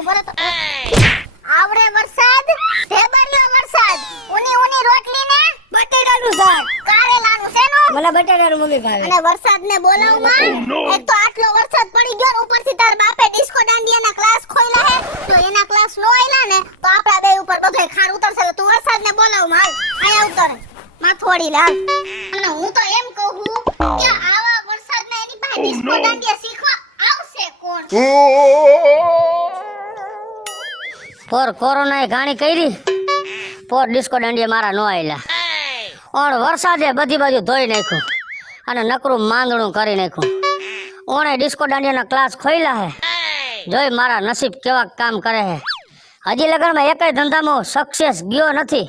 ઉભો રહો તો. આવડે વરસાદ, ઢેબરિયો વરસાદ, ઉની રોટલી ને બટેટાનું શાક. કારેલાનું શેનું? મને બટેટાનું મમ્મી ભાવે. અને વરસાદને બોલાવમાં એક તો આટલો વરસાદ પડી ગયો ને ઉપરથી તાર બાપે ડિસ્કો દાંડિયાના ક્લાસ ખોલ્યા હે તો એના ક્લાસ નો આયલા ને તો આપડા બે ઉપર બધોય ખાર ઉતરશે તો તું વરસાદને બોલાવમાં હાલ આયા ઉતર માથું ઓડી લે હાલ. અને હું તો એમ કહું કે આવા વરસાદને એની પાસે ડિસ્કો દાંડિયા શીખવા આવશે કોણ? પોર કોરોનાએ ઘાણી કરી, પોર ડિસ્કો દાંડિયા મારા નો આયલા. ઓણ વરસાદે બધી બાજુ ધોઈ નાખ્યું અને નકરું માંદણું કરી નાખ્યું. ઓણે ડિસ્કો દાંડિયાના ક્લાસ ખોલ્યા હે, જોઈ મારા નસીબ કેવા કામ કરે હે. હજી લગનમાં એકેય ધંધામાં સક્સેસ ગયો નથી,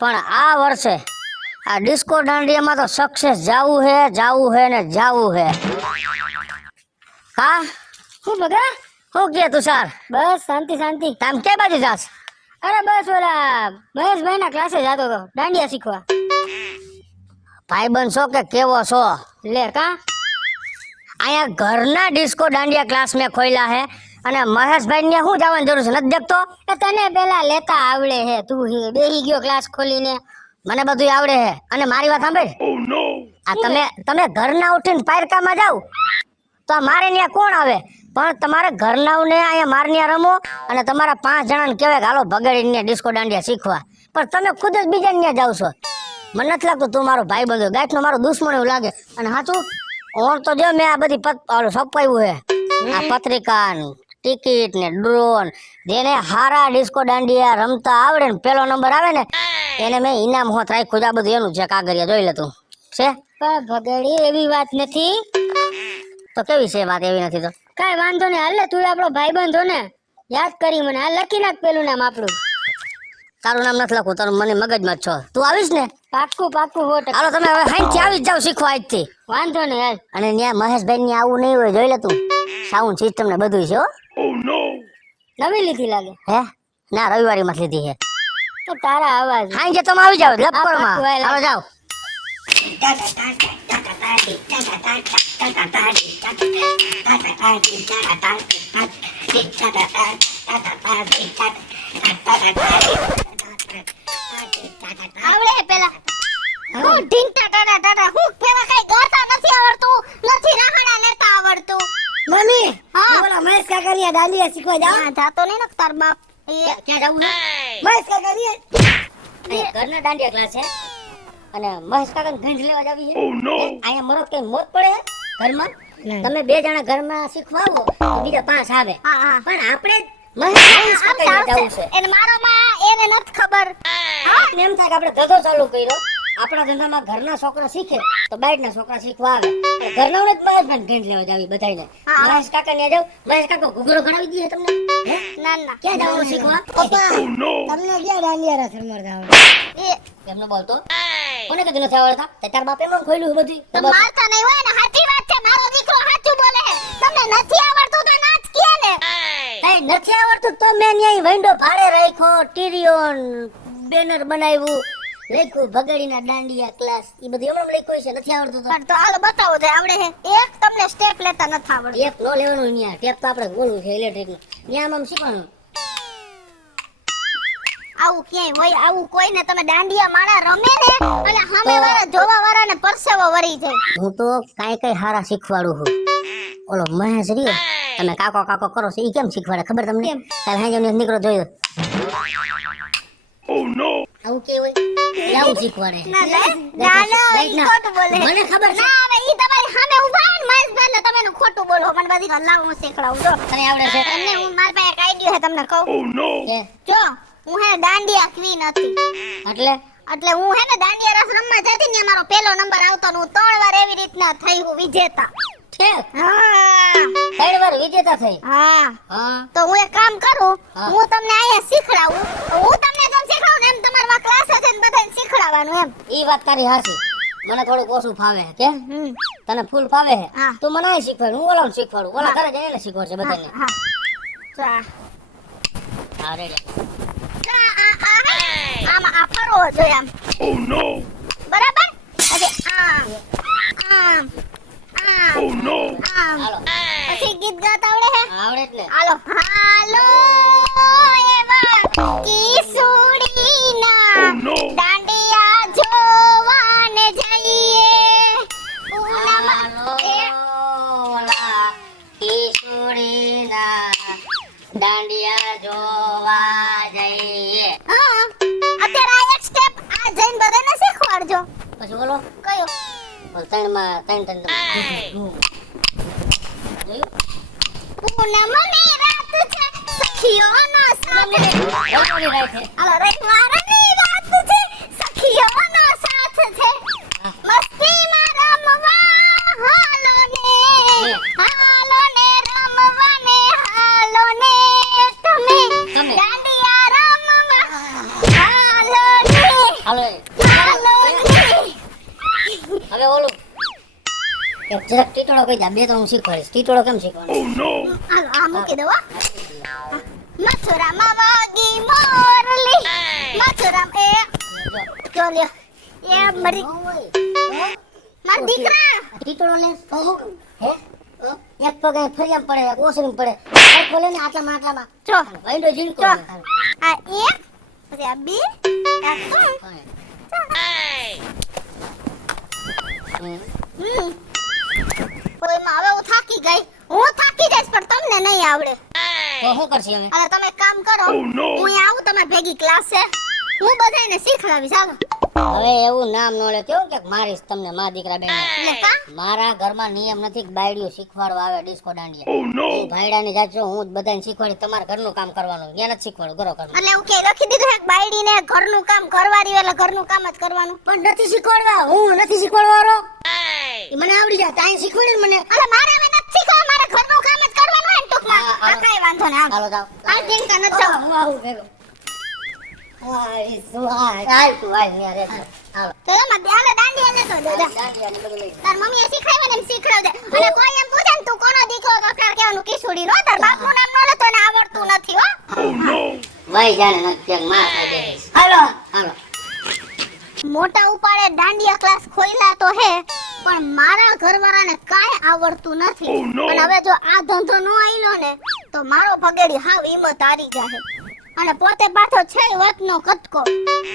પણ આ વર્ષે આ ડિસ્કો દાંડિયામાં તો સક્સેસ જાવું હે ને જાવું હે. હા હું બગા હું કે તુષાર? બસ શાંતિ શાંતિ. તામ કે બાજુ જાસ? અરે બસ ઓલા મહેશભાઈ ના ક્લાસે જતો હતો દાંડિયા શીખવા. ભાઈબંધ છો કે કેવો છો? લે કા અહીંયા ઘરના ડિસ્કો દાંડિયા ક્લાસ મેં ખોલ્યા હે અને મહેશભાઈ ને શું જવાની જરૂર છે? નથી દેખતો કે તને પેલા લેતા આવડે હે? તું બેહી ગયો ક્લાસ ખોલીને. મને બધું આવડે હે. અને મારી વાત સાંભળ, આ તમે ઘરના ઉઠીને પાયરકામાં જાવ તો મારે ત્યાં કોણ આવે? પણ તમારે ઘરનાઓને અહીંયા માર ત્યાં રમો અને તમારા 5 જણાને કહેવાય કે હાલો ભગાડીને ડિસ્કો દાંડિયા શીખવા, પણ તમે ખુદ જ બીજાને ત્યાં જાવ છો. મને નથી લાગતું તું મારો ભાઈ બંધો, ગાંઠનો મારો દુશ્મન એવું લાગે. અને હાચું ઓર તો જો મેં આ બધી છપાયું હે, આ પત્રિકા ટિકિટ ને ડ્રોન, જેને હારા ડિસ્કો દાંડિયા રમતા આવડે ને પેલો નંબર આવે ને એને મેં ઇનામ હોત રાખ્યું. આ બધું એનું છે, કાગળિયા જોઈ લે તું છે. પણ ભગાડી એવી વાત નથી. તો કેવી છે વાત? એવી નથી તો કાઈ વાંધો નહીં, હાલ તું આપણો ભાઈબંધ હો ને, યાદ કરી મને. આ લખી નાખ પેલું નામ આપણું. તારું નામ નથી લખું, તારું મને મગજમાં જ છો. તું આવીશ ને? પાક્કું પાક્કું 100%. હાલો તમે હવે હાઈથી આવી જ જાવ શીખવા આજથી. વાંધો નહીં હાલ. અને ત્યાં મહેશભાઈ ને આવું નહીં હોય, જોઈ લે તું. સાઉન્ડ સિસ્ટમ ને બધું છે. નવી લીધી લાગે હે? ના, રવિવારી માં લીધી છે. તો તારા અવાજ હાઈ તમે આવી જાવ લપકડમાં. હાલો જાવ. આવડે પેલા હું ઢીંગતા ટાટા હું પેલા કઈ ગાતા નથી આવડતું, નથી રહાડા લેતા આવડતું. મમ્મી હા બોલા મહેશ કાકાની દાંડિયા શીખવા જાવ. હા જાતો નહીં ને તાર બાપ. ક્યાં જાવું છે? મહેશ કાકાની ઘરના દાંડિયા ક્લાસ છે અને મહેશ કાકાને ગંજ લેવા જાવી છે. અહીંયા મરદ કઈ મોત પડે ઘરમાં? તમે 2 જણા ઘરમાં શીખવા આવો તો બીજા 5 આવે. પણ આપણે મહેશ કાકાને જાવું છે. એને મારો માં એને નથી ખબર. હા એમ થાય કે આપણે ધંધો ચાલુ કર્યો. આપણા ધંધામાં ઘરના છોકરા શીખે તો બહારના છોકરા શીખવા આવે. ઘરનાઓને જ મહેશભાઈ ગંજ લેવા જાવી બધાને. મહેશ કાકા ને જાવ. મહેશ કાકા ઘૂઘરો ઘડાવી દે તમને. ના ના ક્યાં જવાનું શીખવા? પપ્પા તમને ક્યાં દાંડિયા રસ રમવા જાવ? એમનો બોલતો કોને કીધું નથી આવડતા? તે તાર બાપે મને ખોલ્યું બધું. તો મારતા નહીં હોય ને. સાચી વાત છે, મારો દીકરો સાચું બોલે છે. તમને નથી આવડતું તો ના જ કહે ને. એ નથી આવડતું તો મેં ન્યાય વિન્ડો ભાડે રાખ્યો, ટીરિયોન બેનર બનાવ્યું, લખ્યું ભગાડીના દાંડિયા ક્લાસ. એ બધું એમણે લખ્યું છે. નથી આવડતું તો પણ તો હાલો બતાવો જે આવડે છે. એક તમને સ્ટેપ લેતા નથી આવડતું. ટેપ નો લેવાનું ન્યા. ટેપ તો આપણે બોલવું છે ઇલેક્ટ્રિક નું. ન્યા આમ શીખવાનું. આવું ક્યાંય હોય? આવું કોઈને તમે દાંડિયા માણા રમે ને અને સામે વાળા જોવા વાળાને પરસેવો વરી જાય. હું તો કઈ હારા શીખવાડું છું. ઓલો મહેશ રહ્યો તમે કાકો કાકો કરો છો, એ કેમ શીખવાડે ખબર તમને? કાલ હાંજે નીકળો જોયો. આવું કે હોય આવું શીખવાડે. ના ઈ ખોટું બોલે. મને ખબર છે. ના હવે ઈ તમારી સામે ઊભા ને મહેશભાઈ ને તમે ખોટું બોલો. મને બધી લાવ હું શીખડાવું જો. તને આવડે છે? તમને હું માર પાસે એક આઈડિયા છે તમને કહું. કે જો હું હે દાંડિયા ક્વીન હતી. એટલે હું હે ને દાંડિયા રસ રમવા જતી ને મારો પહેલો નંબર આવતો ને હું 3 વાર એવી રીતના થઈ હું વિજેતા. હા 3 વાર વિજેતા થઈ. હા હા તો હું એક કામ કરું, હું તમને અહીંયા શીખડાવું. હું તમને જેમ શીખડાવું ને એમ તમારા ક્લાસ છે ને બધાને શીખડાવવાનું એમ. ઈ વાત તારી હાચી. મને થોડું ઓછું ફાવે કે તને ફૂલ ફાવે છે. તું મને આ શીખવાડ, હું ઓલાને શીખવાડું. ઓલા ઘરે જઈને એને શીખવાડશે બધાને. હા ચા હા રેડી. આમાં આ ફરવો જોઈએ આમ. બરાબર? હવે આમ આમ આમ Oh no! આમ. હાલો પછી ગીત ગાતા આવડે હે? આવડે જ ને. હાલો હાલો એવા કિશોરીના દાંડિયા જોવાને જઈએ હાલો ઓલા કિશોરીના દાંડિયા જોવા જઈએ. હા અત્યારે આ એક સ્ટેપ આ જઈને બધાને શીખવાડજો. પછી બોલો કયો? ત્રણમાં ત્રણ જોયું? પૂનમની રાત છે સખીઓનો સાથ છે. બોલવાની રાત છે. હાલો રવિવારની રાત છે સખીઓનો સાથ છે મસ્તીમાં રમવા હાલો ને રમવા ને હાલો ને તમે દાંડિયા રમવા હાલો ને હાલો એ. હાલો ને. હવે ઓલું એક જરાક ટીટોળો કહી દે, બે તો હું શીખવાડીશ. ટીટોળો કેમ શીખવાનો? હાલો આ મૂકી દો હો. મથુરામાં વાગી મોરલી મથુરામ એ જો લ્યો એ મરી માર દીકરા ટીટોળો ને તો હું હે એક પગ અહીં ફરિયામ પડે, એક ઓસરીમાં પડે, એક બોલે ને આટલામાં જો વાઈડો ઝીણકો. જો આ એક પછી આ બે આ ત્રણ કોઈમાં હવે હું થાકી ગઈ હું થાકી જઈશ પણ તમને નહીં આવડે. તો શું કરશી અમે? હવે તમે એક કામ કરો હું અહીંયા આવું તમારી ભેગી ક્લાસ છે હું બધાને શીખડાવીશ. હાલો હવે એવું નામ ન લે કેવું કે મારીશ તમને મા દીકરા બેન. એટલે કા મારા ઘરમાં નિયમ નથી કે બાયડીઓ શીખવાડવા આવે ડિસ્કો દાંડિયા. હું ભાઈડાની જાત છું, હું જ બધાને શીખવાડી. તમારે ઘરનું કામ કરવાનું, ત્યાં નથી શીખવાડું. ઘરો ઘરમાં એટલે એવું કે લખી દીધું છે કે બાયડીને ઘરનું કામ કરવાની એટલે ઘરનું કામ જ કરવાનું. પણ નથી શીખવાડવા, હું નથી શીખવાડવાનો. ઈ મને આવડી જાય, તાઈ શીખવાડી મને. અરે મારે હવે નથી શીખવા મારે ઘરનું કામ જ કરવાનું હોય ને ટૂંકમાં. હા, આ કાંઈ વાંધો નહીં હાલો જાઓ. આ દિન કા નથી જાવ. હું આવું ભેગો. હાલ તું હાલ ન્યા રહેજો. હાલો. તો એમાં ધ્યાને દાંડિયા લેતો દે. દાંડિયાને બધું લઈ તાર મમ્મીએ શીખવાડ્યું ને એમ શીખડાવજે. અને કોઈ એમ પૂછે ને તું કોનો દીકરો તો તાર કહેવાનું કિશોરી નો. તાર બાપનું નામ ન લેતો ને આવડતું નથી હો. ભાઈ જાણે નથી ક્યાંક માર ખાઈ જાય. હાલો હાલો. મોટા ઉપાડે દાંડિયા ક્લાસ ખોઈલા તો હે પણ મારા ઘરવાળાને કાંઈ આવડતું નથી. અને હવે જો આ ધંધો ન આયલો ને તો મારો પગેડી હાવ હિંમત હારી જાહે. અને પોતે પાછો છે વતનો કટકો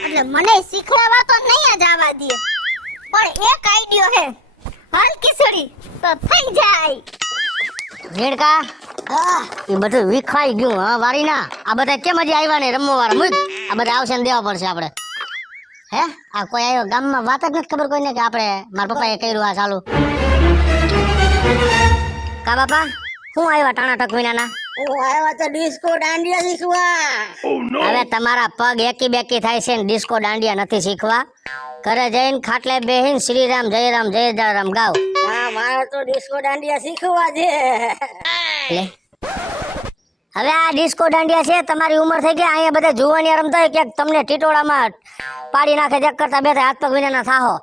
એટલે મને શીખડાવા તો નહીં જ આવવા દે. પણ એક આઈડિયો હે હાલ કિશોરી તો થઈ જાય. રેડકા એ બધું વિખાઈ ગયું. હા વારીના આ બધા કેમ હજી આવ્યા ને રમવા વાળા મુજ આ બધા આવશે ને દેવા પડશે આપણે. હે આ કોઈ આવ્યો ગામમાં વાત જ નથી ખબર કોઈને કે આપણે મારા પપ્પાએ કર્યું આ ચાલુ. કા બાપા હું આવ્યા ટાણા ટક વિનાના? હું આવ્યા તો ડિસ્કો દાંડિયા શીખવા. હવે તમારા પગ એકી બેકી થાય છે ને ડિસ્કો દાંડિયા નથી શીખવા. ઘરે જઈને ખાટલે બેહીને શ્રીરામ જયરામ જય જયરામ ગાવ. હા મારે તો ડિસ્કો દાંડિયા શીખવા છે. લે હવે આ ડિસ્કો દાંડિયા છે તમારી ઉંમર થઈ ગઈ અહીંયા બધા જુવાનિયા રમતા હોય કે તમને ટીટોળામાં પાડી નાખે એક કરતા બે હાથ પગ વિનાના થાહો.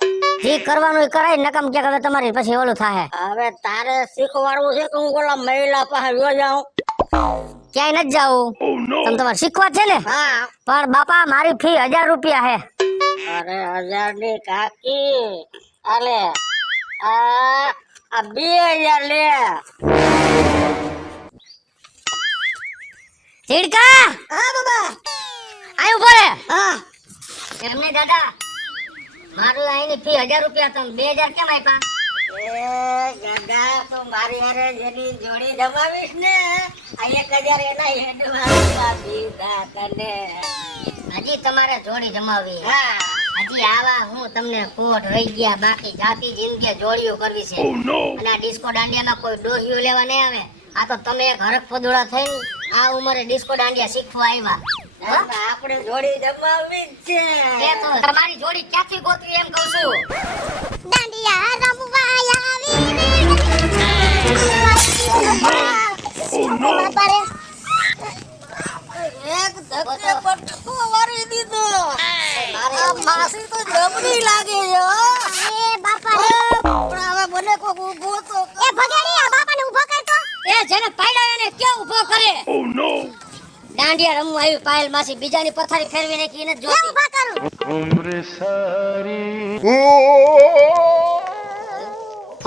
જે કરવાનું એ કરાય નકમ કે હવે તમારી પછી ઓલું થાહે. હવે તારે શીખવાડવું છે કે હું ઓલા મહિલા પાસે વયો જાઉં? ક્યાંય નથી જાવું. તમે તમારે શીખવા છે ને? હા. પણ બાપા મારી ફી 1000 રૂપિયા હે. અરે 1000 ની કાકી આલે આ 2000 લે. ઝીડકા હા બાબા. આયું પડે. હા એમને દાદા મારું અહીંની ફી 1000 રૂપિયા તમે 2000 કેમ આપ્યા? એ દાદા તું મારી હારે જેની જોડી જમાવીશ ને આ 1000 એના હેડમાં દીધા તને. હજી તમારે જોડી જમાવી. હા હજી આવા હું તમને કોટ રહી ગયા બાકી જાતિ જિંદગી જોડીઓ કરવી છે. અને આ ડિસ્કો દાંડિયામાં કોઈ ડોહીઓ લેવા નહીં આવે. આ તો તમે એક હરખ પદુડા થઈને આ ઉંમરે ડિસ્કો દાંડિયા શીખવા આવ્યા. આપણે જોડી જમાવી જ છે. કે તો તમારી જોડી ક્યાંથી ગોતવી એમ કહું છું. દાંડિયા રમવા આવી બાપા રે. એક ધક્કે પટકો વારી દીધો. આ માસી તો જબરી લાગે છે હો. એ બાપા રે. પણ હવે મને કોક ઊભો તો કર. એ ભગાડી આ બાપાને ઊભો કર તો. એ જેને પાડ્યો એને ક્યાં ઊભો કરે? દાંડિયા રમવા આવી પાયલ માસી બીજાની પથારી ફેરવી નાખી એને જ એ જોતી. ઊભા કરું.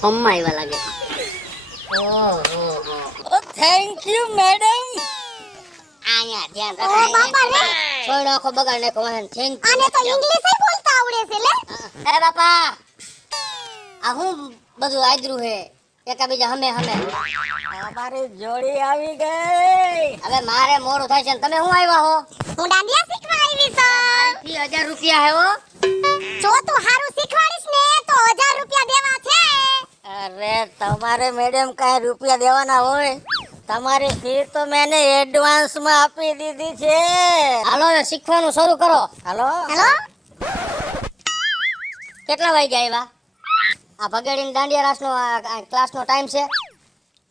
અમ્મા એવા લાગે. ઓહો ઓ થઈ થેન્ક યુ મેડમ. આયા ધ્યાન ઓ બાપા રે, છોડ આખો બગાડ નાખો વાહન થેન્ક આને તો ઇંગ્લિશ ય બોલતા આવડે છે લે. એ બાપા આ હું બધું આદરું હે એકાબીજા હમે હમે અમારી જોડી આવી ગઈ. હવે મારે મોડું થાય છે ને તમે હું આવ્યા હો હું દાંડિયા શીખવા આવી છું. ફી 1000 રૂપિયા હે હો જો તું હારું શીખવાડીશ ને તો 1000 રૂપિયા દેવા છે. અરે તમારે મેડમ કાંઈ રૂપિયા દેવાના હોય? તમારી ફી તો મેને એડવાન્સમાં આપી દીધી છે. હાલો હવે શીખવાનું શરૂ કરો હાલો. હેલો, કેટલા વાગ્યા આવ્યા આ ભગેડીને દાંડિયા રાસનો ક્લાસનો ટાઈમ છે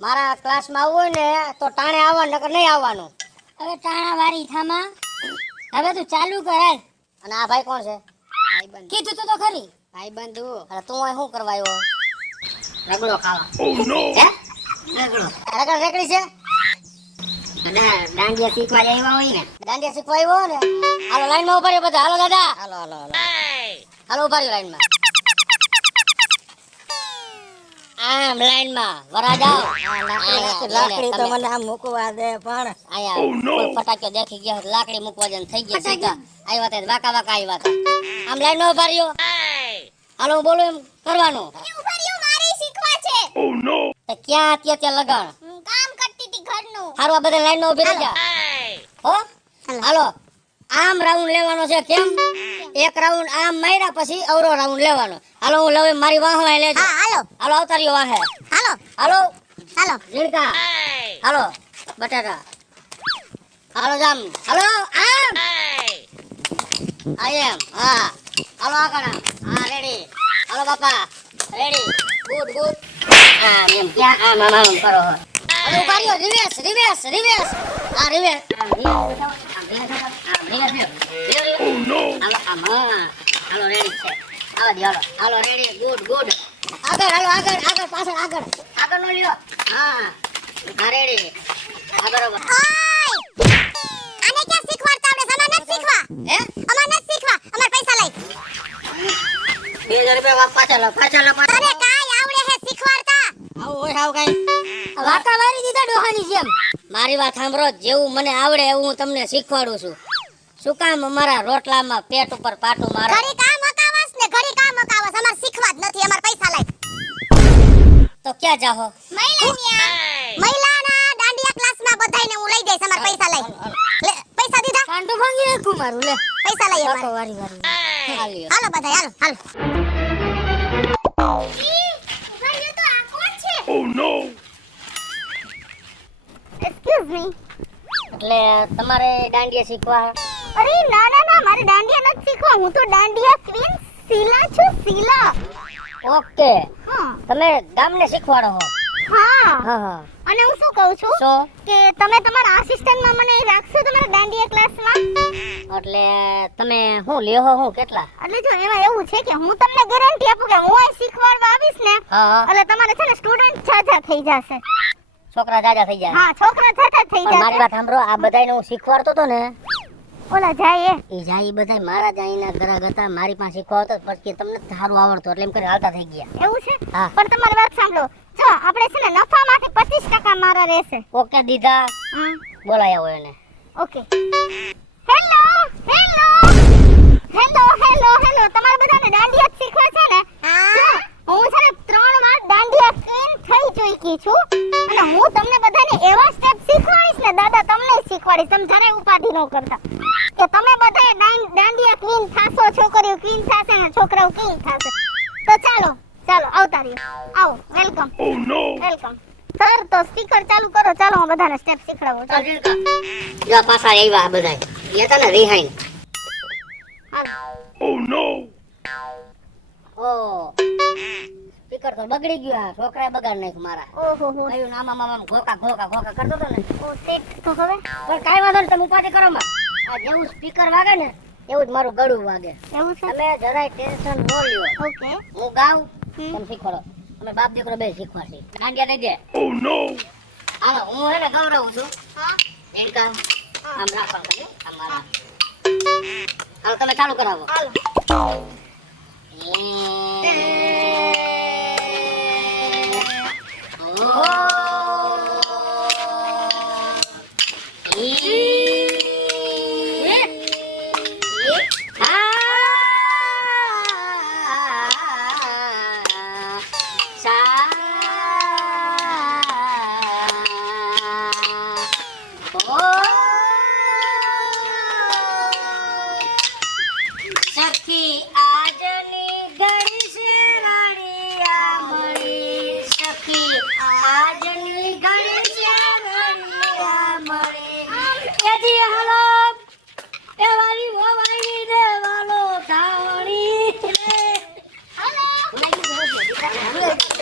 મારા ક્લાસમાં આવવું હોય ને તો ટાણે આવવાનું નકર નહીં આવવાનું હવે ટાણા વારી થામા. હવે તું ચાલુ કરાય. અને આ ભાઈ કોણ છે ભાઈબંધ કીધું તું તો ખરી. ભાઈબંધ અરે તું અહીં શું કરવા આવ્યો રગડો ખાવા હે રગડો રેકડી છે દાંડિયા શીખવા આવ્યા હોય ને. દાંડિયા શીખવા આવ્યો ને હાલો લાઈનમાં ઉભા રહ્યો બધા હાલો દાદા હાલો હાલો હાલો. હાલો ઉભા રહ્યો લાઈનમાં આમ લાઈનમાં વરા જાઓ લાકડી તો મને આમ મૂકવા દે પણ. આયા કોઈ ફટાક્યો દેખી ગયા હોય, લાકડી મૂકવા જાય થઈ ગયા સીધા આવ્યા તે વાકા વાકા આવ્યા હતા આમ લાઈનમાં ઉભા રહ્યો હાલો હું બોલું એમ કરવાનું ઉભા રહ્યો, મારે શીખવા છે. તો ક્યાં ત્યાં લગાડ હું કામ કરતી હતી ઘરનું. હારું આ બધા લાઈનમાં ઉભી રહી જા હો હાલો આમ રાઉન્ડ લેવાનો છે કેમ એક રાઉન્ડ આમ માર્યા પછી અવરો રાઉન્ડ લેવાનો હાલો હું લઉં એમ મારી વાહ વાહ લેજો હા હાલો હાલો અવતાર્યો વાહે હાલો હાલો હાલો. ઝીણકા હાલો બટાટા હાલો જામ હાલો આમ આઈ એમ હા હાલો આગળ હા રેડી હાલો બાપા રેડી ગુડ ગુડ આમ એમ ક્યાં આમ આમ આમ કરો હાલો ઉભા રહ્યો રિવેસ રિવેસ રિવેસ હા રિવેસ હાલો રેડી છે આવા દે હાલો હાલો રેડી ગુડ ગુડ આગળ હાલો આગળ આગળ પાછળ આગળ આગળ નો લ્યો હા હા રેડી આગળ ઓય, આને ક્યાં શીખવાડતા આવડે છે? અમારે નથી શીખવા. હે અમારે નથી શીખવા. અમારે પૈસા લઈ. 2000 રૂપિયા પાછળ તને કાંઈ આવડે હે શીખવાડતા? આવું હોય આવું કઈ વાકા મારી દીધા ડોહાની જેમ મારી વાત સાંભળો જેવું મને આવડે એવું હું તમને શીખવાડું છું શું કામ અમારા રોટલામાં પેટ ઉપર પાટું મારો ઘડી કામ અકાવસ ને ઘડી કામ અકાવસ. અમારે શીખવા જ નથી. અમારે પૈસા લઈ. તો ક્યાં જાહો મહિલાના દાંડિયા ક્લાસમાં બધાયને હું લઈ જઈશ. અમારે પૈસા લઈ. લે, પૈસા દીધા? કાંટો ભાંગી નાખું મારું લે પૈસા લઈ અમારે. વાકો વારી વારી હાલ્યો હાલો બધાય હાલો હાલો. Excuse me. એટલે તમારે દાંડિયા શીખવા અરે ના ના ના, મારે દાંડિયા નથી શીખવા. હું તો દાંડિયા ક્વીન શીલા છું. શીલા. ઓકે હા તમે ગામને શીખવાડો હો હા. હા હા અને હું શું કહું છું સો કે તમે તમારા આસિસ્ટન્ટમાં મને રાખશો તમારા દાંડિયા ક્લાસમાં? એટલે તમે શું લ્યો હો હું કેટલા એટલે જો એમાં એવું છે કે હું તમને ગેરંટી આપું કે હું અહીં શીખવાડવા આવીશ ને હા હા એટલે તમારે છે ને સ્ટુડન્ટ છાછા થઈ જશે. છોકરા જાજા થઈ જાય હા, છોકરા છાછા થઈ પણ મારી જશે. વાત સાંભળો આ બધાયને હું શીખવાડતો તો ને ઓલા જાય એ જાય ઈ બધાય મારા જાઈના ગ્રાહક હતા મારી પાસે શીખવાડતો પછી તમને સારું આવડતું એટલે એમ કરી હાલતા થઈ ગયા એવું છે. હા. પણ તમારી વાત સાંભળો, જો આપણે છે ને નફામાંથી 25% મારા રહેશે. ઓકે દીધા હા, બોલાયા હોય એને okay. Hello hello hello hello hello. તમારે બધાને દાંડિયા જ શીખવા છે ને? જો, હું છે ને 3 વાર દાંડિયા ક્વીન થઈ ચૂકી છું અને હું તમને બધાને એવા સ્ટેપ શીખવાડીશ ને દાદા તમને શીખવાડીશ. તમે જરાય ઉપાધિ ન કરતા કે તમે બધાએ દાંડિયા ક્વીન થાશો, છોકરીઓ ક્વીન થશે અને છોકરાઓ કિંગ થશે. તો ચાલો ચાલો આવતા રહ્યો. આવો, વેલકમ વેલકમ. સર તો સ્પીકર ચાલુ કરો. ચાલો હું બધાને સ્ટેપ શીખડાવું. ચાલ જીણકા જો પાછા આવ્યા આ બધાય લેતા ને રિહાઈન ઓ સ્પીકર તો બગડી ગયું આ છોકરાએ બગાડ નાખ્યું મારા ઓહો હો. કયું નામા મામા ઘોકા ઘોકા ઘોકા કરતો હતો ને ઓ સેટ તો હવે પણ કાઈ વાંધો નહીં તમે ઉપાધિ કરો માં આ જેવું સ્પીકર વાગે ને એવું જ મારું ગળું વાગે એવું છે. તમે જરાય ટેન્શન ન લ્યો ઓકે. હું ગાઉં તમે શીખવાડો અમે બાપ દીકરો બે શીખવાડશી દાંડિયા દઈ દે હાલો હું હે ને ગૌરવ છું હા. જીણકા આમ રાખવાનું તમે આમ મારા હાલો તમે ચાલુ કરાવો હાલો.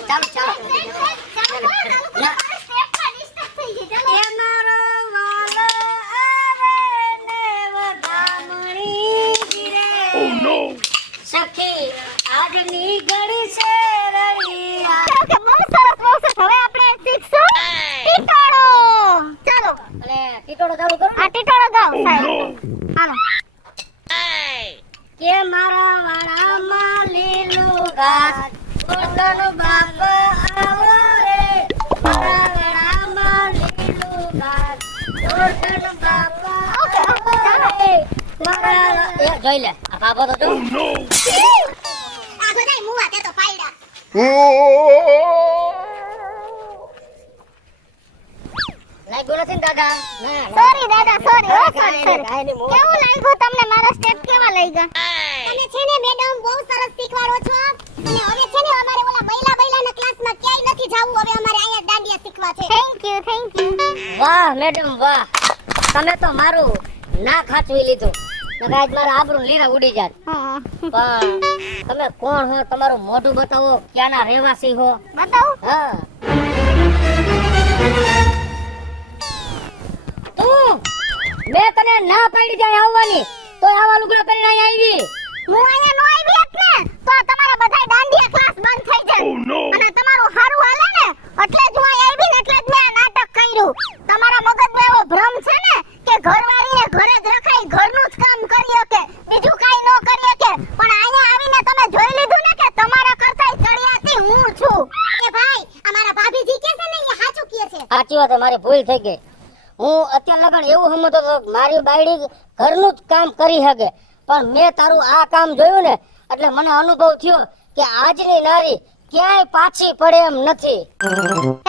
ચાલો ચાલો ના. એ મારો વાલો આવે ને વધામણી ગીરે. સખી આજની ઘડી છે રળિયા. ઓકે, બહુ સરસ, બહુ સરસ. હવે આપણે શીખશું ટીટોળો. ચાલો અને ટીટોળો ચાલુ કરું ને? આ ટીટોળો ગાઓ સાહેબ. હાલો. કે મારા વાડામાં લીલું ઘાસ પોતાનો બાપ આવો રે. મારા વાડામાં લીલું ઘાસ પોતાનો બાપ ઓકે, ઓકે, ચાલો. આવો રે. મારા એ જોઈ લે આ બાપો તો જો. આ બધાય મુવા તે તો પાયડા. લાગ્યું નથી ને દાદા? ના સોરી દાદા, સોરી. ઓ કાંઈ સોરી. નહીં, કાંઈ નહીં, મુવા. કેવું લાગ્યું તમને મારા સ્ટેપ કેવા લાગ્યા? તમે છે ને મેડમ બહુ સરસ શીખવાડો છો અને હવે છે ને અમારે ઓલા બૈલાના ક્લાસમાં ક્યાંય નથી જાવું, હવે અમારે અહીંયા દાંડિયા શીખવા છે. Thank you, thank you. વાહ મેડમ વાહ, તમે તો મારું ના ખાચવી લીધું. નકર આજ મારા આબરૂ લીરા ઉડી જાત. હા, પણ તમે કોણ હો, તમારું મોઢું બતાવો, ક્યાંના રહેવાસી હો? બતાવું. હા તું, મેં તને ના પાડી જાય આવવાની, તો આવા લુગડા પહેરીને અહીં આવી. હું અહીંયા નો આવી હોત ને તો તમારા બધાય દાંડિયા ક્લાસ બંધ થઈ જાત. અને તમારું હારું હાલે ને એટલે જ હું અહીંયા આવી ને એટલે જ મેં આ નાટક કર્યું. તમારા મગજમાં એવો ભ્રમ છે ને કે ઘરવાળીને ઘરે જ રખાઈ ઘરનું જ કામ કરી શકે, બીજું કાઈ ન કરી શકે. પણ અહીંયા આવીને તમે જોઈ લીધું ને કે તમારા કરતાય ચડિયાતી હું છું. એ ભાઈ, અમારા ભાભીજી કે છે ને એ સાચું કહે છે. સાચી વાત છે, મારી ભૂલ થઈ ગઈ. હું અત્યાર લગન એવું સમજતો હતો કે મારી બાયડી ઘરનું જ કામ કરી શકે, પણ મેં તારું આ કામ જોયું ને એટલે મને અનુભવ થયો કે આજની નારી ક્યાંય પાછી પડે એમ નથી.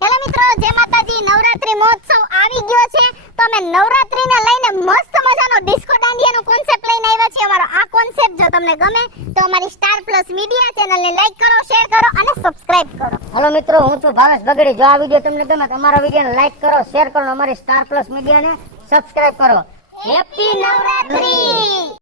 હેલો મિત્રો, જય માતાજી. નવરાત્રી મહોત્સવ આવી ગયો છે તો અમે નવરાત્રીને લઈને મસ્ત મજાનો ડિસ્કો દાંડિયાનો કોન્સેપ્ટ લઈને આવ્યા છીએ. અમારો આ કોન્સેપ્ટ જો તમને ગમે તો અમારી સ્ટાર પ્લસ મીડિયા ચેનલને લાઈક કરો, શેર કરો અને સબસ્ક્રાઇબ કરો. હલો મિત્રો, હું છું ભાવેશ બગડી. જો આ વિડીયો તમને ગમે તો અમારા વિડીયોને લાઈક કરો, શેર કરો, અમારી સ્ટાર પ્લસ મીડિયાને સબસ્ક્રાઇબ કરો. હેપી નવરાત્રી.